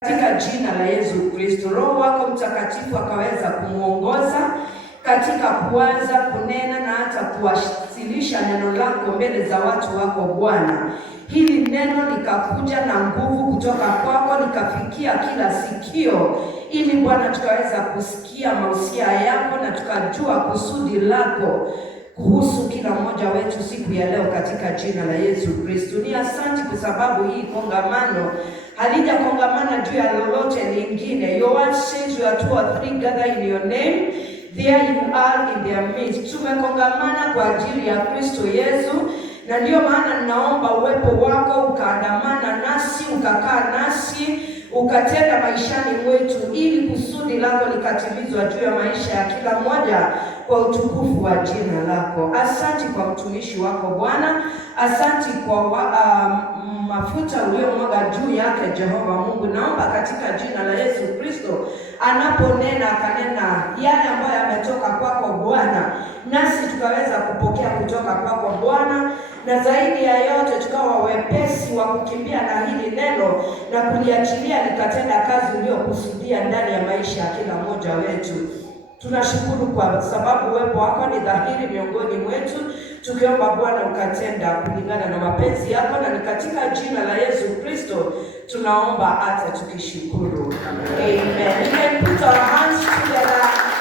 Katika jina la Yesu Kristo, Roho wako Mtakatifu akaweza kumuongoza katika kuanza kunena na hata kuwasilisha neno lako mbele za watu wako Bwana. Hili neno likakuja na nguvu kutoka kwako, likafikia kila sikio, ili Bwana tukaweza kusikia mausia yako na tukajua kusudi lako kuhusu kila mmoja wetu siku ya leo katika jina la Yesu Kristo. Ni asante kwa sababu hii kongamano halija kongamana juu ya lolote lingine. Your word says you are 2 or 3 gather in your name, there you are in their midst. Tumekongamana kwa ajili ya Kristo Yesu, na ndio maana ninaomba uwepo wako ukaandamana nasi, ukakaa nasi, ukatenda maishani mwetu, ili kusudi lako likatimizwa juu ya maisha ya kila mmoja kwa utukufu wa jina lako. Asante kwa mtumishi wako Bwana, asante kwa mafuta uliyomwaga juu yake Jehova Mungu. Naomba katika jina la Yesu Kristo, anaponena akanena yale ambayo yametoka kwako Bwana, nasi tukaweza kupokea kutoka kwako Bwana, na zaidi ya yote tukawa wepesi wa kukimbia na hili neno na kuliachilia likatenda kazi uliyokusudia ndani ya maisha ya kila mmoja wetu. Tunashukuru kwa sababu uwepo wako ni dhahiri miongoni mwetu, tukiomba Bwana ukatenda kulingana na mapenzi yako, na ni katika jina la Yesu Kristo tunaomba hata tukishukuru. Amen. We can put our hands together.